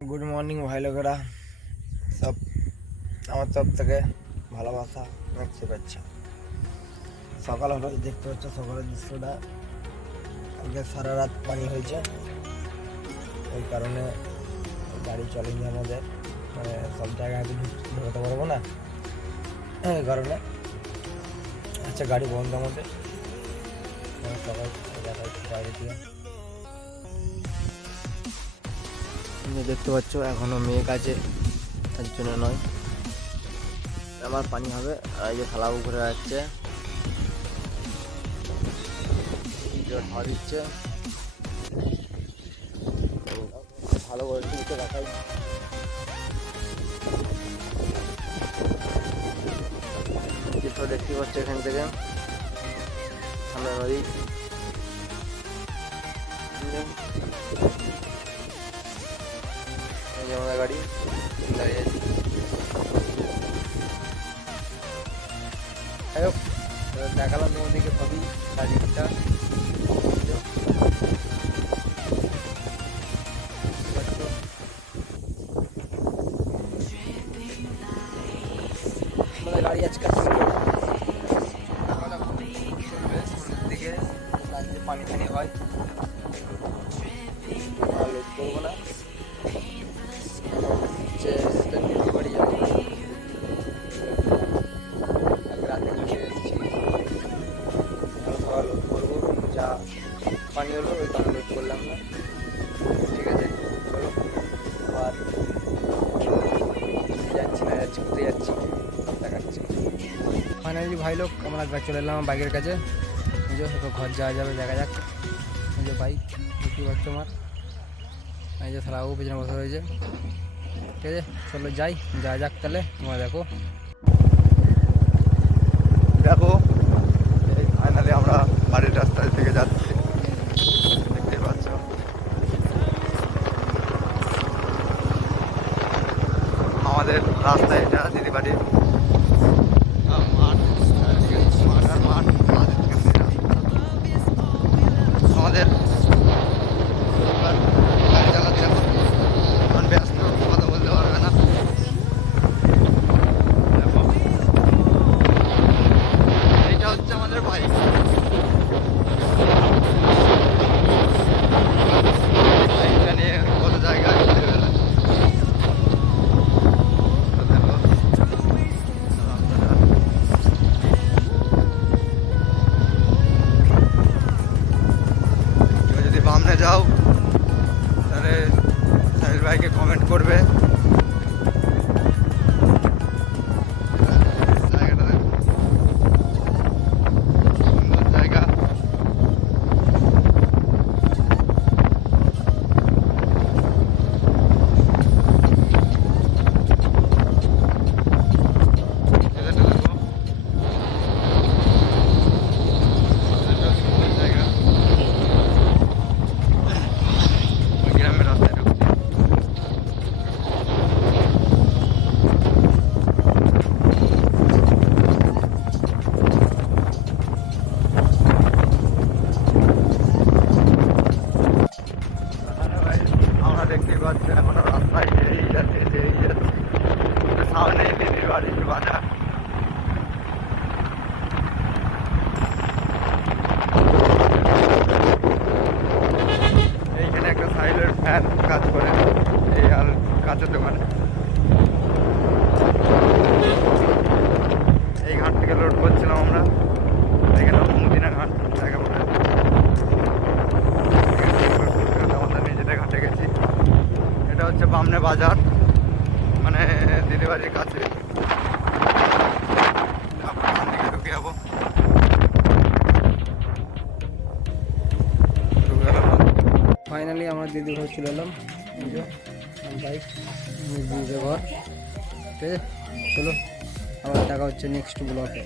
Good morning ভাই লোকেরা, সব আমার তরফ থেকে ভালোবাসা অনেক শুভেচ্ছা। সকাল হলো, দেখতে পাচ্ছ সকালের দৃশ্যটা। আজকে সারা রাত পানি হয়েছে, ওই কারণে গাড়ি চলেনি আমাদের, মানে সব জায়গায় ঢোকাতে পারবো না, এই কারণে আচ্ছা গাড়ি বন্ধ আমাদের। সবাই বাইরে দিয়ে দেখতে পাচ্ছ এখনো মেঘ আছে, তার জন্য নয় আমার পানি হবে। আর এই যে থালা ঘুরে যাচ্ছে, হাওয়া দিচ্ছে, ভালো করে তুলতে রাখাই। দৃশ্য দেখতে পাচ্ছ এখান থেকে, সামনে নদী। আমাদের গাড়ি দাঁড়িয়ে আছে। যাই হোক, দেখালাম তোমাদেরকে সবই চারিদিকটা। আমাদের গাড়ি আজকাল চলবে সন্ধ্যের দিকে, পানি টানি হয়, লোড করবো না, দিদি বাড়ি যাবো। রাতে চলে এসেছি, খাওয়া লোড করবো, যা পানি হলো ওই কারণে লোড করলাম না। ঠিক আছে, চলো আর যাচ্ছি না, যাচ্ছি কোথায় যাচ্ছি দেখাচ্ছি। ফাইনালি ভাই লোক আমরা চলে এলাম বাইকের কাছে। এই যে ঘর যাওয়া যাবে, দেখা যাক। এই যে বাইক দেখতে পাচ্ছ আমার, এই যে সারাও পেছনে বসা হয়েছে। ঠিক আছে, চলো যাই, যাওয়া যাক তাহলে। তোমরা দেখো দেখো এই ফাইনালি আমরা বাড়ির রাস্তায় থেকে যাচ্ছি, দেখতে পাচ্ছ। আমাদের রাস্তায় এটা দিদি বাড়ির মাঠ, আমাদের গাড়ি চালাচ্ছে এখন ব্যস্ত, কথা বলতে পারবে না। এইটা হচ্ছে আমাদের বাইক। বাইকটা নিয়ে কত জায়গায় ঘুরতে বেরোয়। কেউ যদি বামনে যাও তাহলে সাহিল ভাইকে কমেন্ট করবে। জায়গাটা দেখো, সুন্দর জায়গা। জায়গাটা দেখো, এটা সুন্দর জায়গা। ওই গ্রামের রাস্তায় ঢুকছি। আমরা দেখতেই পাচ্ছি এখনো রাস্তায় যেই যাচ্ছে সামনে দিদির বাড়ির বাজার। এইখানে একটা সাইলের ফ্যান কাজ করে, এই আর কাঁচের দোকানে। এই ঘাট থেকে লোড করছিলাম আমরা, এখানে মুদিনা ঘাট জায়গা বলে। আমাদের নিজেদের ঘাটে গেছি। এটা হচ্ছে বামনে বাজার, মানে দিদি বাড়ির কাছে। দিকে ঢুকে যাবো। ফাইনালি আমরা দিদি ঘর চলে এলাম, এই যে বাইক দিদিদের ঘর। ঠিক আছে, চলো আবার দেখা হচ্ছে নেক্সট ব্লগে।